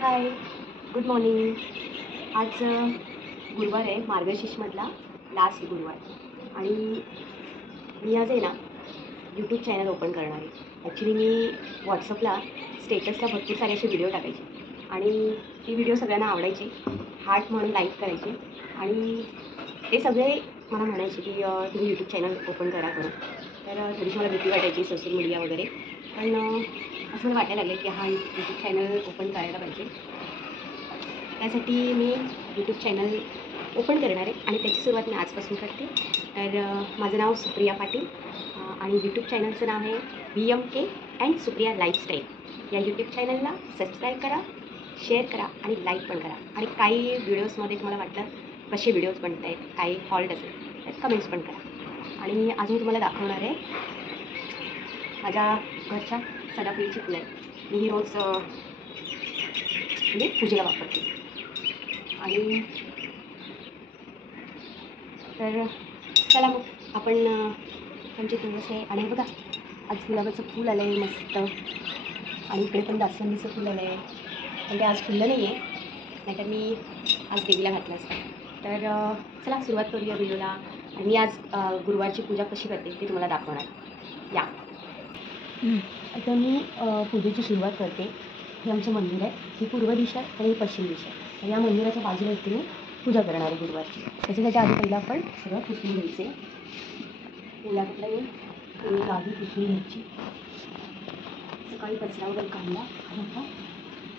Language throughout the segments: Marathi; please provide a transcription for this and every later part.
हाय, गुड मॉर्निंग. आज गुरुवार आहे, मार्गशीर्षमधला लास्ट गुरुवार. आणि मी आज आहे ना यूट्यूब चॅनल ओपन करणार आहे. ॲक्च्युली मी व्हॉट्सअपला स्टेटसला भरपूर सारे असे व्हिडिओ टाकायचे आणि ती व्हिडिओ सगळ्यांना आवडायचे, हार्ट म्हणून लाईक करायचे आणि ते सगळे मला म्हणायचे की तुम्ही यूट्यूब चॅनल ओपन करा करून. तर थोडीशी मला भीती वाटायची सोशल मीडिया वगैरे, पण असं मला वाटायला लागलं की हा यूट्यूब चॅनल ओपन करायला पाहिजे. त्यासाठी मी यूट्यूब चॅनल ओपन करणार आहे आणि त्याची सुरुवात मी आजपासून करते. तर माझं नाव सुप्रिया पाटील आणि यूट्यूब चॅनलचं नाव आहे VMK अँड सुप्रिया लाईफस्टाईल. या यूट्यूब चॅनलला सबस्क्राईब करा, शेअर करा आणि लाईक पण करा. आणि काही व्हिडिओजमध्ये तुम्हाला वाटलं कसे व्हिडिओज बनत आहेत, काही फॉल्ट असेल तर कमेंट्स पण करा. आणि आज मी तुम्हाला दाखवणार आहे माझ्या घरच्या सदाफुलीची फुलं आहे. मी ही रोज म्हणजे पूजेला वापरते. आणि तर चला मग आपण आमचे तुळस आहे. आणि बघा आज गुलाबाचं फूल आलं आहे मस्त, आणि इकडे पण जास्वंदीचं फूल आलं आहे. पण ते आज फुललं नाही आहे, नाहीतर मी आज देवीला घातलं असतं. तर चला सुरुवात करूया व्हिडिओला. आणि मी आज गुरुवारची पूजा कशी करते ते तुम्हाला दाखवणार. या आता मी पूजेची सुरुवात करते. हे आमचं मंदिर आहे, ही पूर्व दिशा आणि ही पश्चिम दिशा. आणि या मंदिराच्या बाजूला इथे मी पूजा करणार आहे गुरुवारची. त्याच्यासाठी आधी पहिला आपण सगळं पुसून घ्यायचे. ओल्या कपड्याने गादी पुसून घ्यायची. सकाळी कचरा वगैरे काढला आणि आता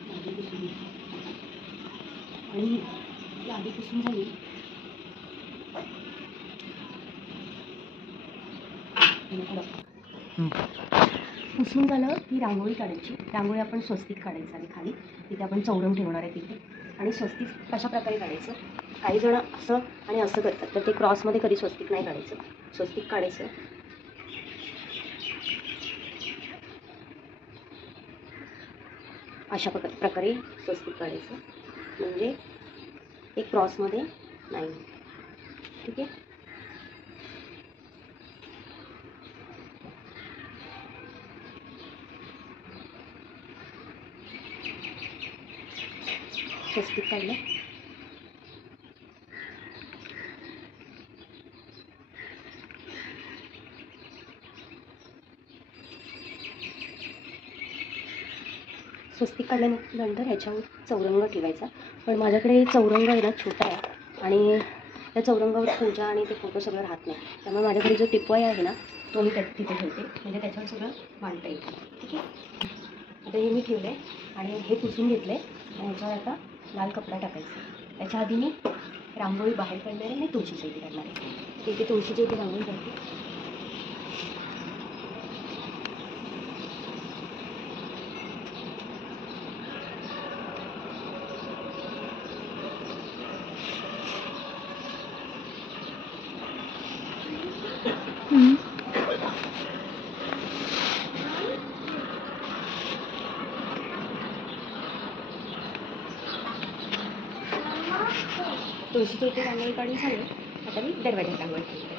गादी पुसून घ्यायची. आणि गादी पुसून झाली पुसून झालं की रांगोळी काढायची. रांगोळी आपण स्वस्तिक काढायचं आणि खाली तिथे आपण चौरंग ठेवणार आहे तिथे. आणि स्वस्तिक कशा प्रकारे काढायचं, काही जण असं आणि असं करतात, तर ते क्रॉसमध्ये कधी स्वस्तिक नाही काढायचं. स्वस्तिक काढायचं अशा प्रकारे स्वस्तिक काढायचं, म्हणजे एक क्रॉसमध्ये नाही. ठीक आहे. स्वस्तिक काढलं. स्वस्तिक काढल्यानंतर ह्याच्यावर चौरंग ठेवायचा. पण माझ्याकडे चौरंग आहे ना छोटा आहे आणि त्या चौरंगावर पूजा आणि ते फोटो सगळं राहत नाही. त्यामुळे माझ्याकडे जो टिपवाय आहे ना तो मी तिथे ठेवते, म्हणजे त्याच्यावर सगळं मांडता येईल. ठीक आहे. आता हे मी ठेवलं आहे आणि हे पुसून घेतलं आहे. आणि ह्याच्यावर आता लाल कपडा टाकायचा. त्याच्या आधी मी रांगोळी बाहेर काढणार आहे आणि तुळशीच्या इथे काढणार आहे. इथे तुळशीच्या इथे रांगोळी काढते. तुळशीच्या इथे रांगोळी काढून झाली. आता मी दरवाजात रांगोळी काढते.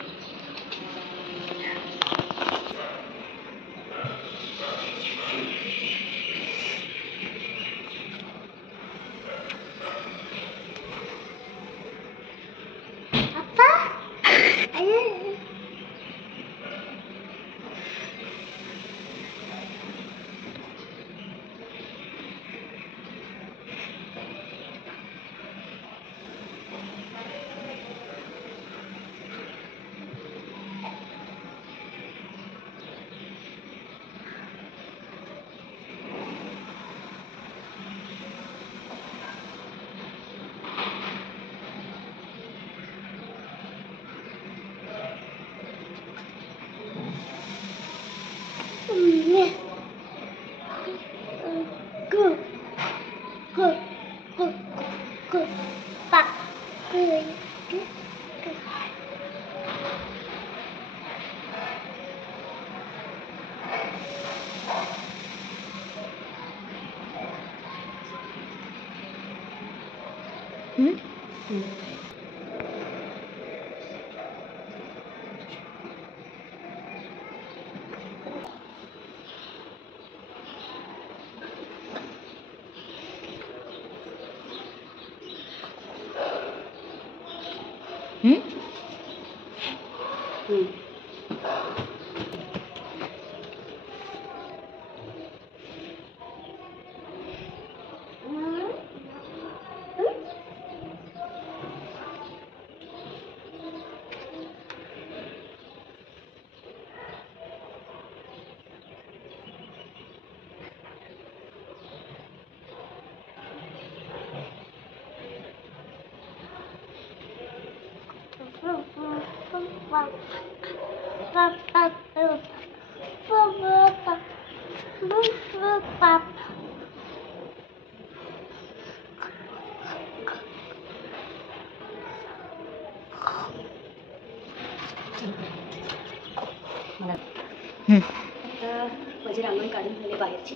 मला आता माझी रांगोळी काढून झाली बाहेरची.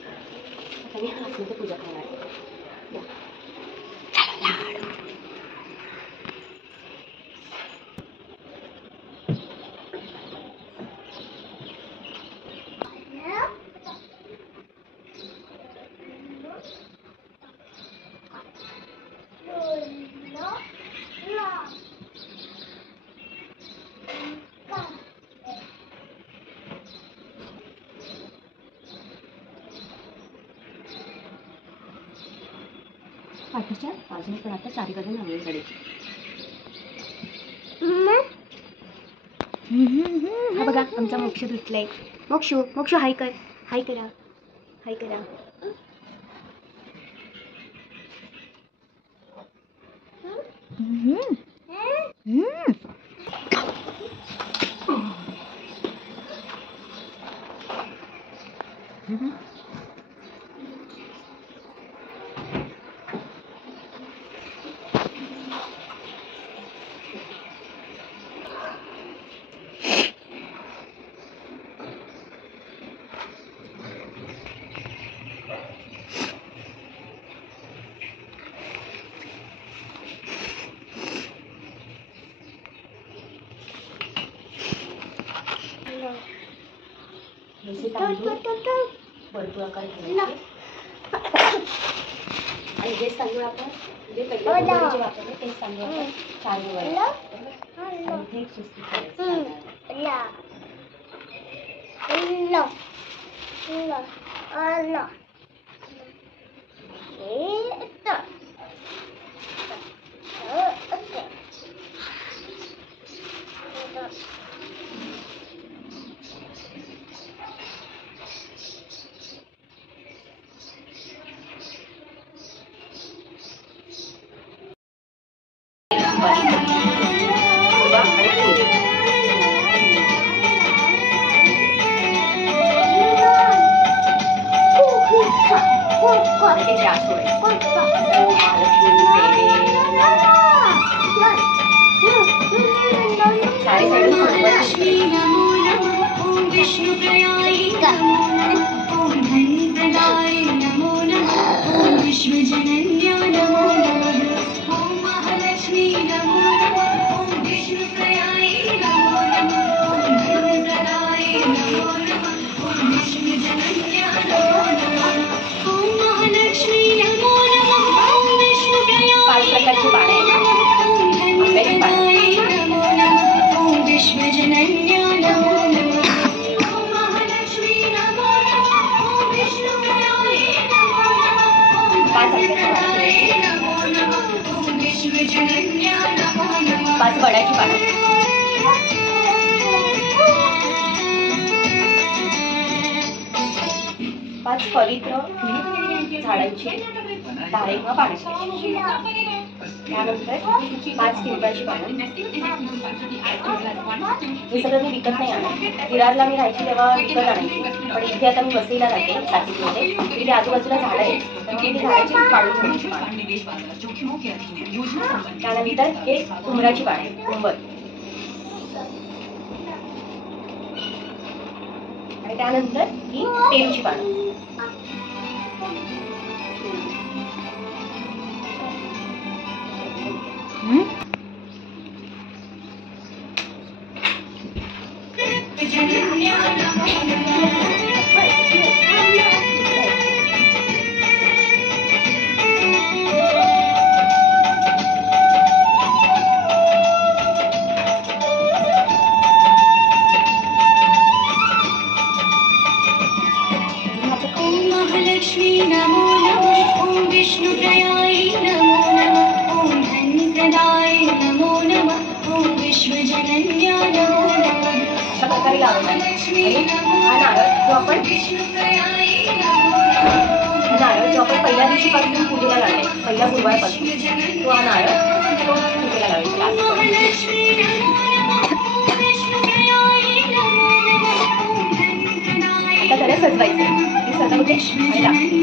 आता मी आतमध्ये पूजा करणार आहे. या. पाठीच्या बाजूने पण आता चारी बाजूने रांगोळी काढायची. हा बघा आमचा मोक्ष धुतलाय. मोक्ष हाय कर, हाय करा, हाय करा. भरपूर आकार घ्यायचे आणि हेच तांदूळ आपण जे पहिल्या जे वापरले तेच तांदूळ आपण 4 दिवस आणि ते सुस्ती करायचं. पाच वडाची पानं, 5 पवित्र झाडांची झाडे किंवा पानं, त्यानंतर 5 पिंपळाची पानं. हे सगळं मी विकत नाही आणत. विरारला मी राहायची तेव्हा विकत आणायची, पण इथे आता मी वसईला राहते नाशिकमध्ये. इथे आजूबाजूला झाडं आहेत, त्यामुळे ती झाडाची काढून ठेवायची पानं. त्यानंतर हे उंबराची पाने, उंबर. आणि त्यानंतर ही पेरूची पानं. नारळ जो आपण पहिल्या दिवशीपासून पूजेला लावले, पहिल्या गुरुवारपासून तो हा नारळ तो पूजेला लावायचा. आता त्याला सजवायचं. सजवते आणि लागते.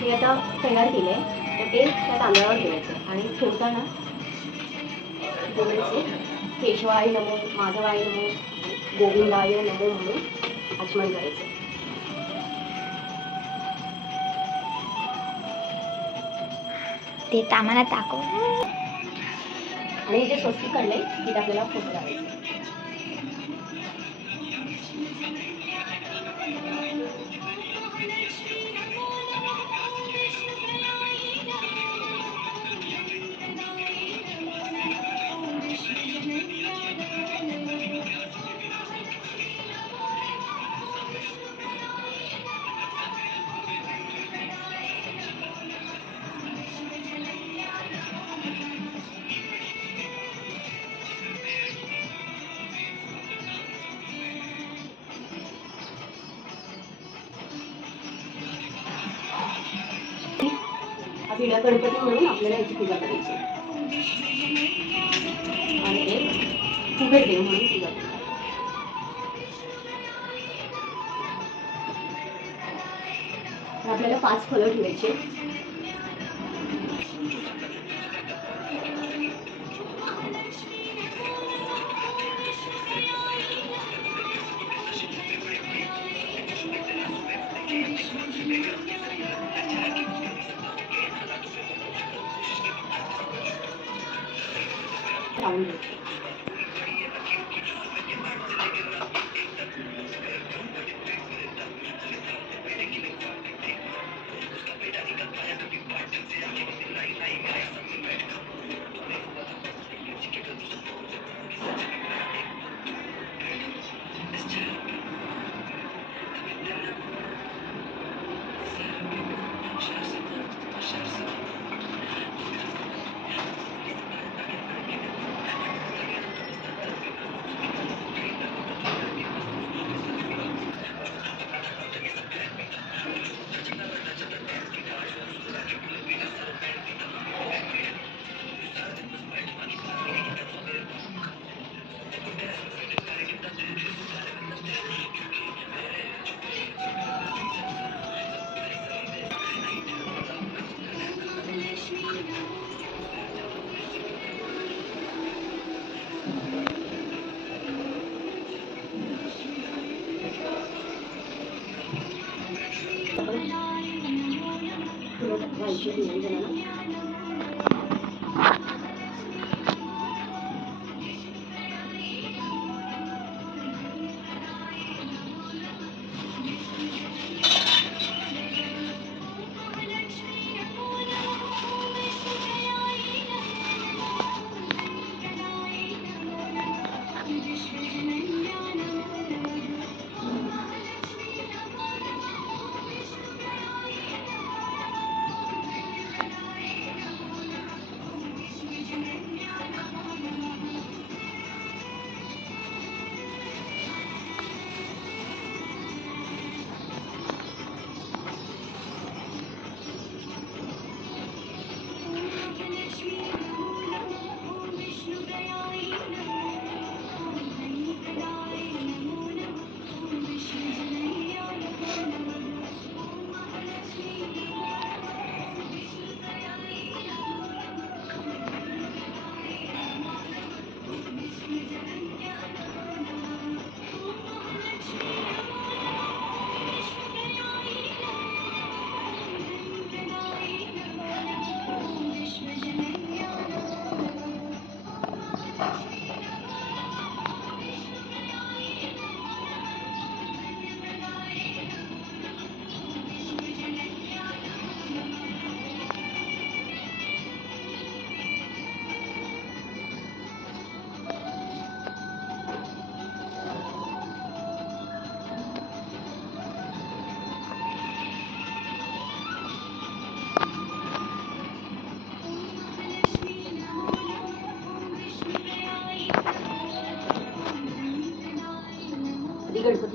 हे आता तयार केलं आहे तर ते त्या तांदळावर ठेवायचं आणि ठेवताना बोलायचे केशवाय नमो, माधवाय नमो, गोविंदाय नमो म्हणून आचमन करायचं. ते आम्हाला दाखव. आणि जे स्वस्तिक काढलंय तिथे आपल्याला फोटो लावायचे. हा विडा गणपती म्हणून आपल्याला याची पूजा करायची आणि एक कुबेर देव म्हणून पूजा करायची. आपल्याला 5 फळं ठेवायचे. लावून घ्यायचे.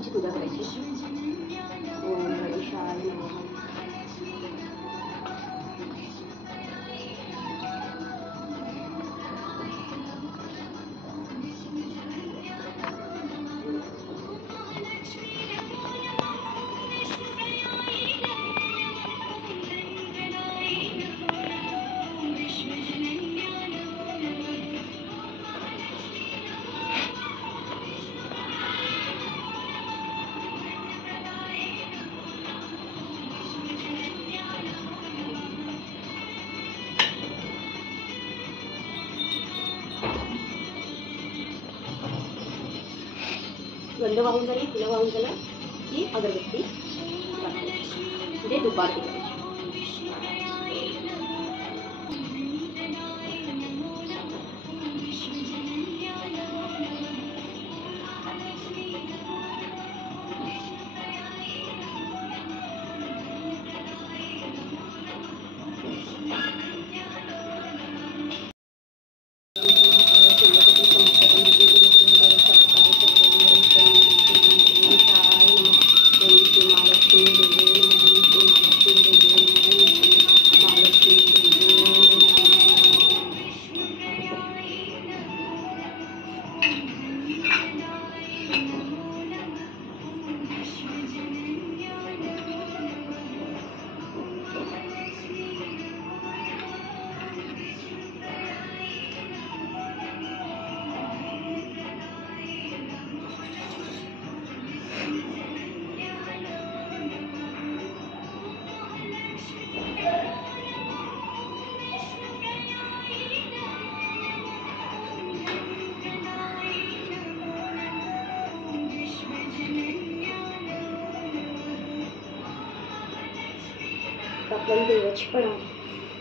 देवतेची पूजा करायची. ओम गणेशाय नमः. गंध वाहून झाली, फुलं वाहून झालं की अगरबत्ती दाखवायची, म्हणजे दुपारती करायची. आपल्याला देवाची पण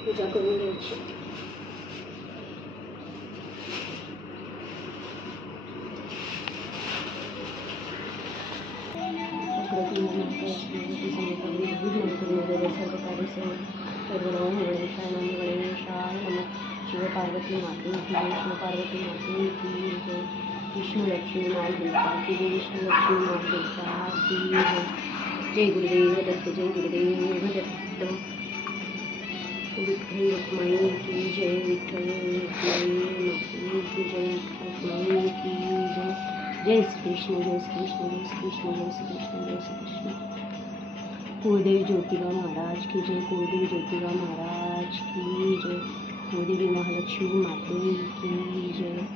पूजा करून घ्यायची. शिव पार्वती माते की जय, शिव पार्वती माते की जय, विष्णू लक्ष्मी माय देवता की जय, विष्णू लक्ष्मी माय देवता की जय. जय गुरुदेव दत्त, जय गुरुदेव दत्त. विठ्ठल रुक्माई की जय, विठ्ठल रुक्माई माते की जय, रुक्माई की जय. जय श्री कृष्ण, जय श्री कृष्ण, जय श्री कृष्ण, जय श्री कृष्ण, जय श्री कृष्ण. कुलदेव ज्योतिबा महाराज की जय, कुलदेव ज्योतिबा महाराज की जय, कुलदेवी महालक्ष्मी माते की जय.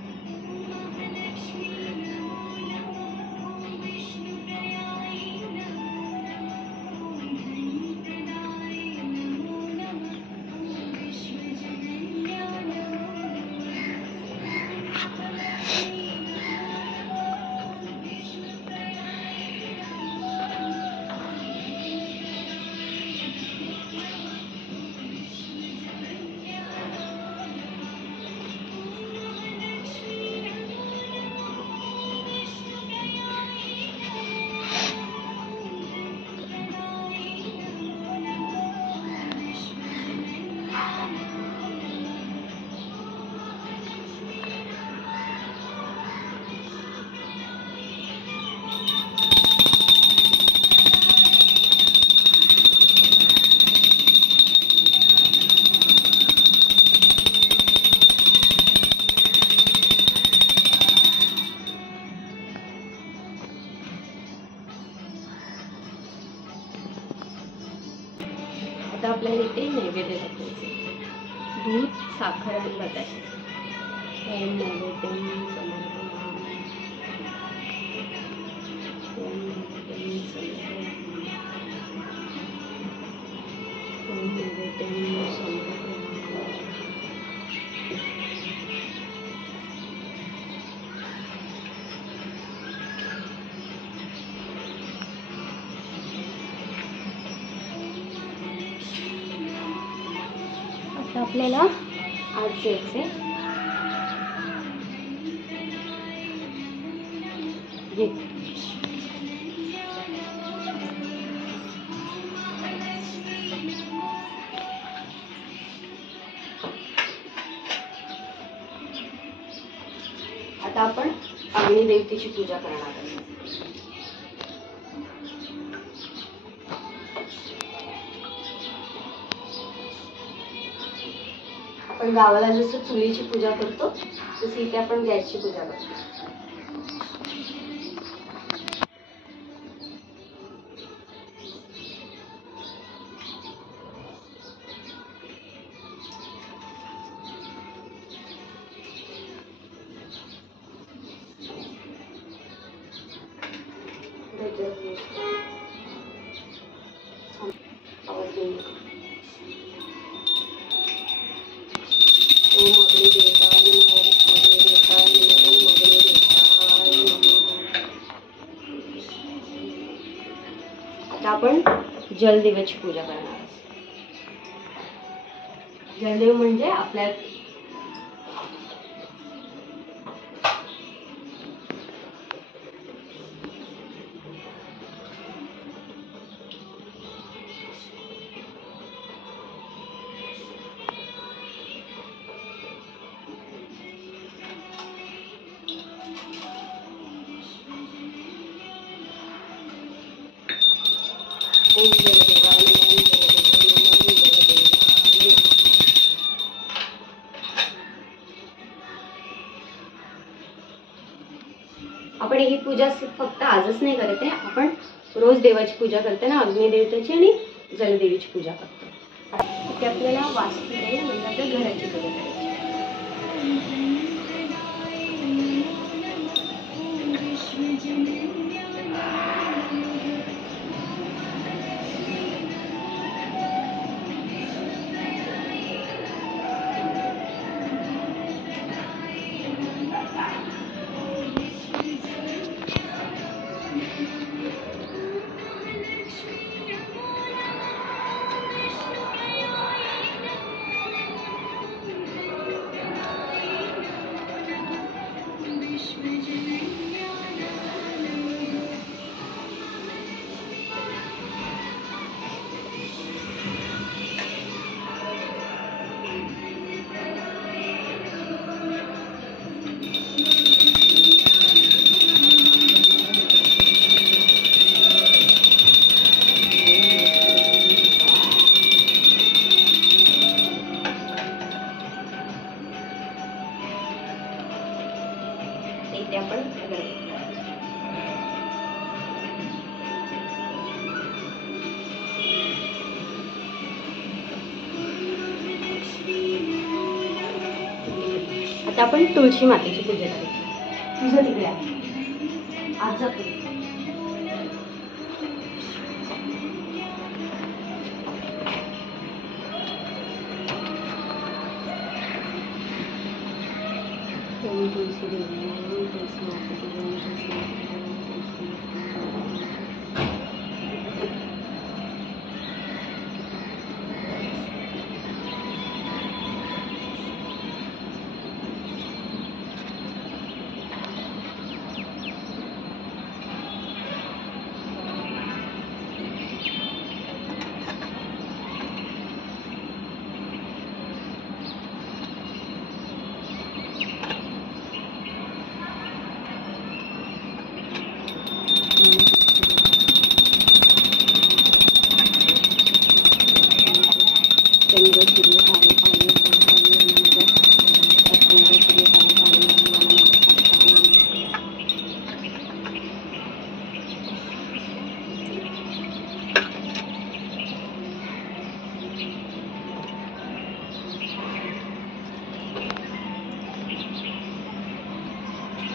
आता आपल्याला इथे नैवेद्य दाखवायचे. दूध, साखर आणि बटाटे. ओम नैवेद्यम समर्पयामि. ओम नैवेद्यम समर्पयामि. ओम नैवेद्यम समर्पयामि. आता आपल्याला आज जायचंय आता आपण अग्निदेवतेची पूजा करणार आहोत. आपण गावाला जसं चुलीची पूजा करतो तशी इथे आपण गॅसची पूजा करतो. आवाज देऊ नका. ओम अग्नी देवताय नमः. ओम अग्नी देवताय नमः. ओम अग्नी देवताय नमः. आता आपण जलदेवाची पूजा करणार आहोत. जलदेव म्हणजे आपल्या ओम जलदेवाय नमः. ओम जलदेवाय नमः. ओम जलदेवाय नमः. आपण ही पूजा फक्त आजच नाही करत आहे, आपण रोज देवाची पूजा करताना अग्निदेवतेची आणि जलदेवीची पूजा करतो. इथे आपल्याला वास्तुदेव म्हणजे आपल्या घराची पूजा करायची. इथे आपण आता आपण तुळशी मातेची पूजा करायची. तुझं तिकडे आहे आज जातो. ओम तुळशी देवी. ओम तुळशी माते. ओम तुळशी माते. चंद्र सूर्य पाणी पाणी चंद्र सूर्य पाणी पाणी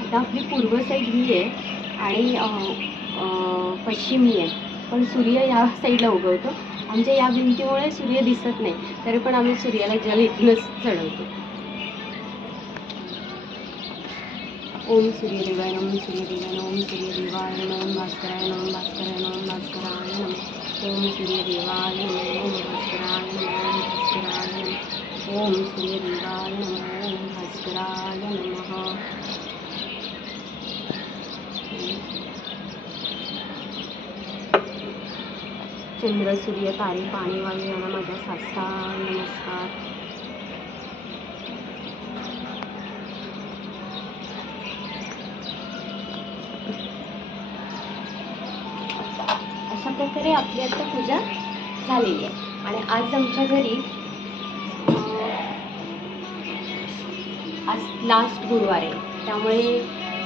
आता आपली पूर्व साईड ही आहे आणि पश्चिम ही आहे, पण सूर्य या साईडला उगवतो. आमच्या या भिंतीमुळे सूर्य दिसत नाही, तरी पण आम्ही सूर्याला जल इथूनच चढवतो. ओम सूर्यदेवाय नमः. ओम सूर्यदेवाय नमः. ओम सूर्यदेवाय नमः. ओम भास्कराय नमः. भास्कराय नमः. भास्कराय नमः. ओम सूर्यदेवाय नमः. ओम भास्कराय नमः. ओम भास्कराय नमः. ओम सूर्यदेवाय नमः. ओम भास्कराय नमः. चंद्र सूर्य तारे पाणी वायू यांना माझा साष्टांग नमस्कार. अशा प्रकारे आपली आता पूजा झालेली आहे. आणि आज आमच्या घरी आज लास्ट गुरुवार आहे, त्यामुळे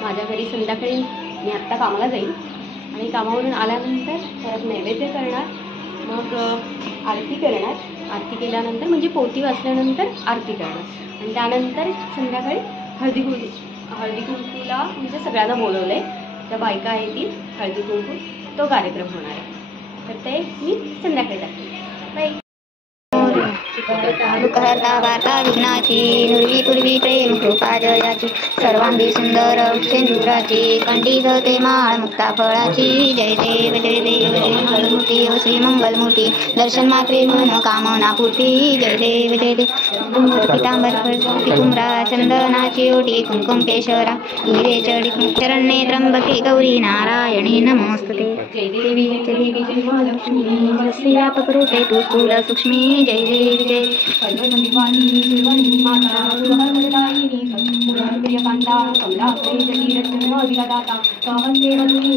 माझ्या घरी संध्याकाळी मी आत्ता कामाला जाईल आणि कामावरून आल्यानंतर परत नैवेद्य करणार, मग आरती करणार. आरती केल्यानंतर म्हणजे पोथी वाचल्यानंतर आरती करणार आणि त्यानंतर संध्याकाळी हळदी कुंकूला म्हणजे सगळ्यांना बोलवलं आहे, त्या बायका आहे ती हळदी कुंकू तो कार्यक्रम होणार आहे. तर ते मी संध्याकाळी दाखवेन. बाय. दुःखहर्ता वार्ता विघ्नाची नुरवी पूर्वी प्रेम कृपा जयाची सर्वांगी सुंदर उक्षेंदुराची कंठी धते माळ मुक्ता फळाची जय देव जय मंगलमूर्ती ओ श्री मंगलमूर्ती दर्शन मात्रे मन कामना पूर्ती जय देव पितांबर कुमरा चंदनाची ओटी कुंकुम केशरा हिरे चढी चरणे त्र्यंबके गौरी नारायणी नमोस्तुते जय देवी जय देवी जय महालक्ष्मी व्यापक रूपे तू स्थूल सूक्ष्मी जय देवी जय सर्वसंविवानी शिवनी माता सुरहरदायिनी प्रियकांता कमलापे जगीरत्नविदाता कावंते वल्ली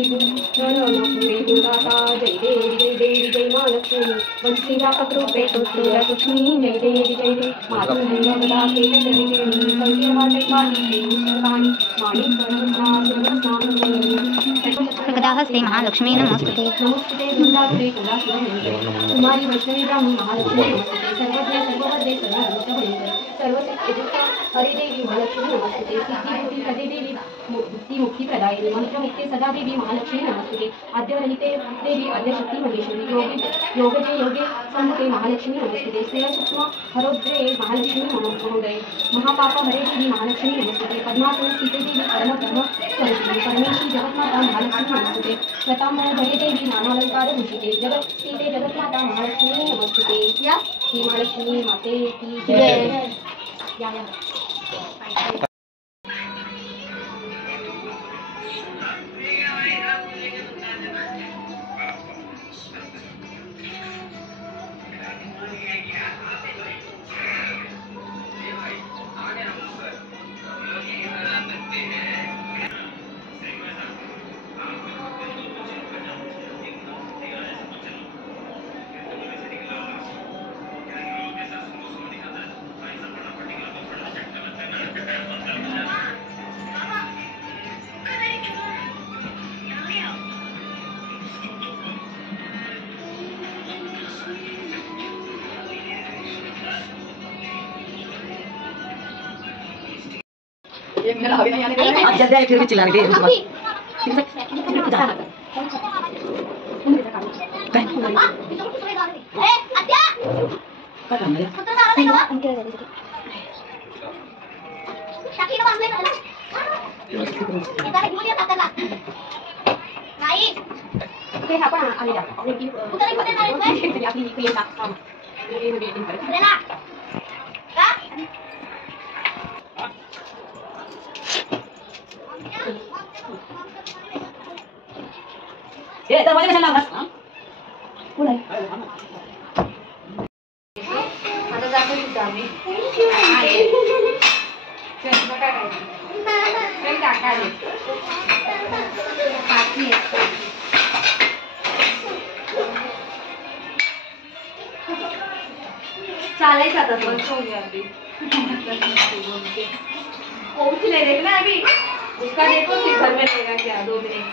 नरनपुरे दुर्गाता जय देवी जय महालक्ष्मी वंशी व्यापक रूपे तू स्थूल सूक्ष्मी जय देवी मातुलिंगवदाते जगदेवी कल्पिवाटकाली सर्वाणि सर्वदा हस्ते महालक्ष्मी नमोस्तुते नमस्ते दुर्गापुरे कुलासुरे कुमारी वैष्णवी ब्राह्मी महालक्ष्मी नमस्ते सर्वज्ञ सर्ववद्ये सर्वभूतभयंकर सर्वशक्तियुक्ता हरिदेवी महालक्ष्मी नमस्ते सिद्धिबुद्धी सदेदेवी मुक्तिप्रदायिनी मंत्रमुक्ते सदादेवी महालक्ष्मी नमस्ते आद्यरहिते देवी आद्यशक्ती महेश्वरी योगे सम्मुखे महालक्ष्मी नमस्ते श्रेयसूक्ष्म हरोद्रे महालक्ष्मी महोदय महापाप हरे देवी महालक्ष्मी नमस्ते पद्मासन सीतेदेवी परमब्रह्म स्वरूपिणी परमेश्वरी जगन्माता महालक्ष्मी नमस्ते स्वतांबर हरे देवी नानालंकार भूषिते जगत सीते जगन्माता महालक्ष्मी नमस्ते या श्री महालक्ष्मी माते की जय. या अब जल्दी आए फिर भी चिल्ला रही है ये दरवाजे में चलना होगा कौन है आता जातो तिथं आम्ही चल बघा काय चल काका रे काकी चालायचं आता पण सोडूया अभी पहुंच नहीं देखना अभी उसका देखो फिर घर में रहेगा क्या 2 मिनट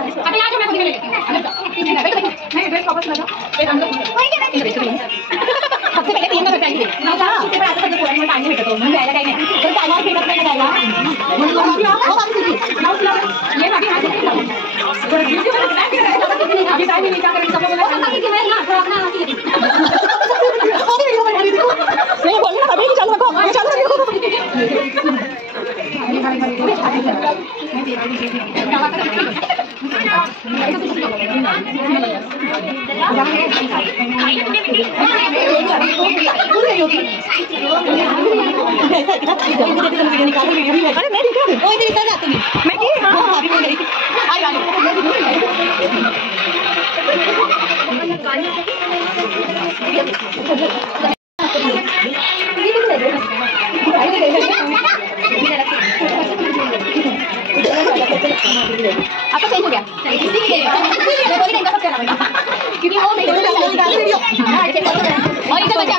आता या मैं खुद में ले लेती हूं नहीं ड्रेस वापस लगा एक अंदर सबसे पहले 3 रुपये चाहिए ना का किती पण आता सध्या थोडा टाइम भेटतो म्हणजे यायला काही नाही पण टाइमवर भेटत नाही ना जायला हो बाकी ये बाकी हा किती वीडियो में बैठ के अभी टाइम नहीं क्या करेंगे सब लोग बाकी की है ना थोड़ा अपना बाकी नहीं बोलना अभी चलो रखो चलो आपका चेंज हो गया क्योंकि वो और इधर बचा